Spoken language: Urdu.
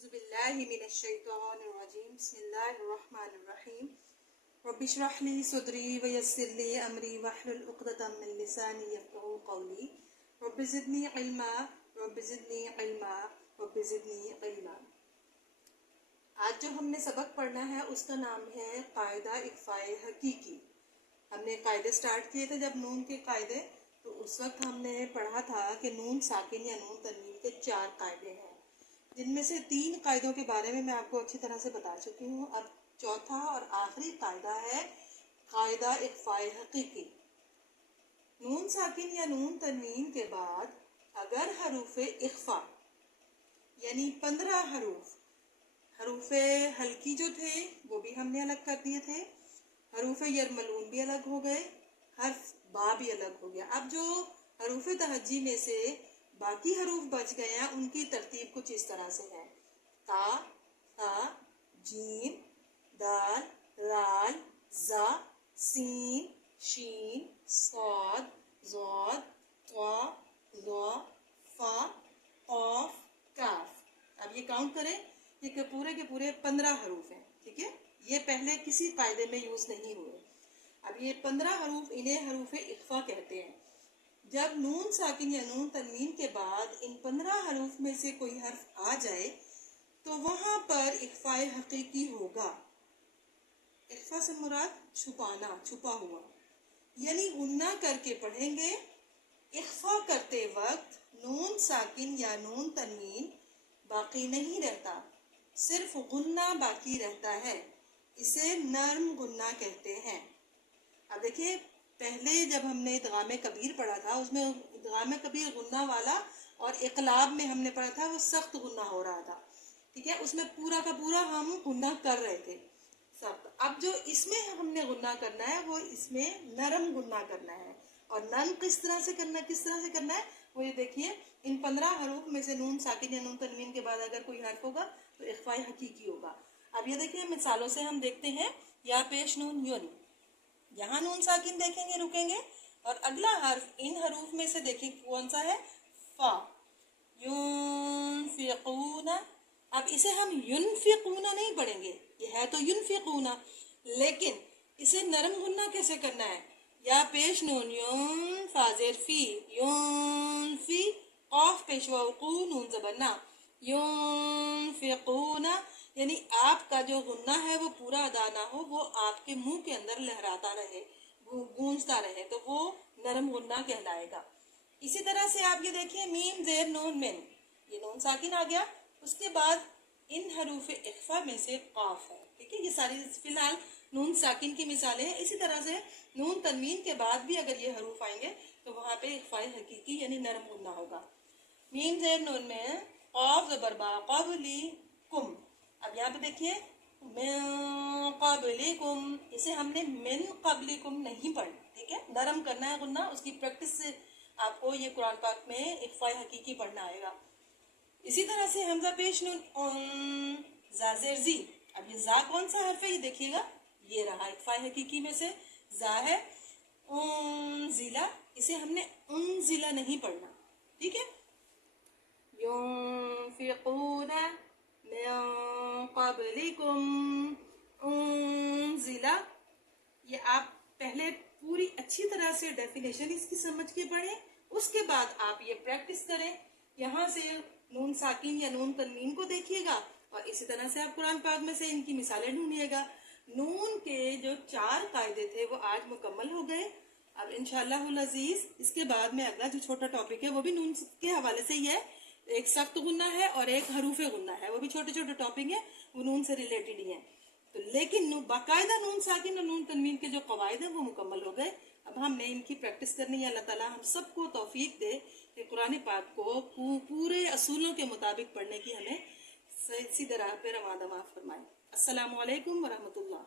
أعوذ بالله من الشيطان الرجيم بسم الله الرحمن الرحيم رب اشرح لي صدري ويسر لي أمري واحلل عقدة من لساني يفقهوا قولي رب زدني علما رب زدني علما رب زدنی علما۔ آج جو ہم نے سبق پڑھنا ہے اس کا نام ہے قاعدہ اخفائے حقیقی۔ ہم نے قاعدے سٹارٹ کیے تھے جب نون کے قاعدے، تو اس وقت ہم نے پڑھا تھا کہ نون ساکن یا نون تنوین کے 4 قاعدے ہیں، جن میں سے 3 قاعدوں کے بارے میں آپ کو اچھی طرح سے بتا چکی ہوں۔ اب چوتھا اور آخری قاعدہ ہے قاعدہ اخفائے حقیقی۔ نون ساکن یا نون تنوین کے بعد اگر حروف اخفا یعنی 15 حروف حلقی جو تھے وہ بھی ہم نے الگ کر دیے تھے، حروف یرملون بھی الگ ہو گئے، حرف با بھی الگ ہو گیا۔ اب جو حروف تہجی میں سے باقی حروف بچ گئے ہیں ان کی ترتیب کچھ اس طرح سے ہے: تا، ثا، جیم، دال، رال، زا، سین، شین، صاد، ضاد، طا، ظا، فا، قاف، کاف۔ اب یہ کاؤنٹ کریں، یہ کے پورے 15 حروف ہیں، ٹھیک ہے؟ یہ پہلے کسی قاعدے میں یوز نہیں ہوئے۔ اب یہ 15 حروف انہیں حروف اخفا کہتے ہیں۔ جب نون ساکن یا نون تنوین کے بعد ان 15 حروف میں سے کوئی حرف آ جائے تو وہاں پر اخفائے حقیقی ہوگا۔ اخفا سے مراد چھپانا، چھپا ہوا، یعنی غنہ کر کے پڑھیں گے۔ اخفا کرتے وقت نون ساکن یا نون تنوین باقی نہیں رہتا، صرف غنہ باقی رہتا ہے، اسے نرم غنہ کہتے ہیں۔ اب دیکھیے، پہلے جب ہم نے ادغام کبیر پڑھا تھا اس میں ادغام کبیر غنہ والا، اور اقلاب میں ہم نے پڑھا تھا وہ سخت غنہ ہو رہا تھا، ٹھیک ہے؟ اس میں پورا کا پورا ہم غنہ کر رہے تھے سخت۔ اب جو اس میں ہم نے غنہ کرنا ہے وہ اس میں نرم غنہ کرنا ہے، اور نرم کس طرح سے کرنا ہے وہ یہ دیکھیے، ان 15 حروف میں سے نون ساکن یا نون تنوین کے بعد اگر کوئی حرف ہوگا تو اخفائے حقیقی ہوگا۔ اب یہ دیکھیے، مثالوں سے ہم دیکھتے ہیں۔ یا پیش نون یون، یہاں نون ساکن دیکھیں گے، رکیں گے، اور اگلا حرف ان حروف میں سے دیکھیں کون سا ہے؟ فا۔ ينفقون، اب اسے ہم ينفقون نہیں پڑھیں گے، یہ ہے تو ينفقون، لیکن اسے نرم غنہ کیسے کرنا ہے؟ یا پیش نون یون، فا زیر فی، یون فی، قاف پیش واو قو، نون زبر نا، ينفقون، یعنی آپ کا جو غنہ ہے وہ پورا ادا نہ ہو، وہ آپ کے منہ کے اندر لہراتا رہے، گونجتا رہے، تو وہ نرم غنہ کہلائے گا۔ اسی طرح سے آپ یہ دیکھیں، میم زیر نون من، یہ نون ساکن آ گیا، اس کے بعد ان حروف اخفا میں سے قاف ہے، ٹھیک ہے؟ یہ ساری فی الحال نون ساکن کی مثالیں ہیں۔ اسی طرح سے نون تنوین کے بعد بھی اگر یہ حروف آئیں گے تو وہاں پہ اخفاء حقیقی یعنی نرم غنہ ہوگا۔ میم زیر نون میں قاف زبر با، قبلی کم۔ اب یہاں پہ دیکھیے، من قبلکم، اسے ہم نے من قبلکم نہیں پڑھنا، ٹھیک ہے؟ نرم کرنا ہے غنہ، اس کی پریکٹس سے آپ کو یہ قرآن پاک میں اخفاء حقیقی پڑھنا آئے گا۔ اسی طرح سے حمزہ پیش نون اون، زا زیر زی۔ اب یہ زا کون سا حرف ہے؟ یہ دیکھیے گا، یہ رہا اخفاء حقیقی میں سے زا ہے۔ انزلہ، اسے ہم نے انزلہ نہیں پڑھنا، ٹھیک ہے؟ ينفقون من قبلكم انزلہ، یہ آپ پہلے پوری اچھی طرح سے ڈیفینیشن اس کی سمجھ کے پڑھیں، اس کے بعد آپ یہ پریکٹس کریں۔ یہاں سے نون ساکن یا نون تنوین کو دیکھیے گا، اور اسی طرح سے آپ قرآن پاک میں سے ان کی مثالیں ڈھونڈیے گا۔ نون کے جو 4 قاعدے تھے وہ آج مکمل ہو گئے۔ اب انشاءاللہ العزیز اس کے بعد میں اگلا جو چھوٹا ٹاپک ہے وہ بھی نون کے حوالے سے ہی ہے، ایک سخت غنہ ہے اور ایک حروف غنہ ہے، وہ بھی چھوٹے چھوٹے ٹاپک ہیں، وہ نون سے ریلیٹڈ ہی ہیں، تو لیکن باقاعدہ نون ساکن اور نون تنوین کے جو قواعد ہیں وہ مکمل ہو گئے۔ اب ہم نے ان کی پریکٹس کرنی ہے۔ اللہ تعالیٰ ہم سب کو توفیق دے کہ قرآن پاک کو پورے اصولوں کے مطابق پڑھنے کی ہمیں سیدھی راہ پہ رواں دماغ فرمائے۔ السلام علیکم ورحمۃ اللہ۔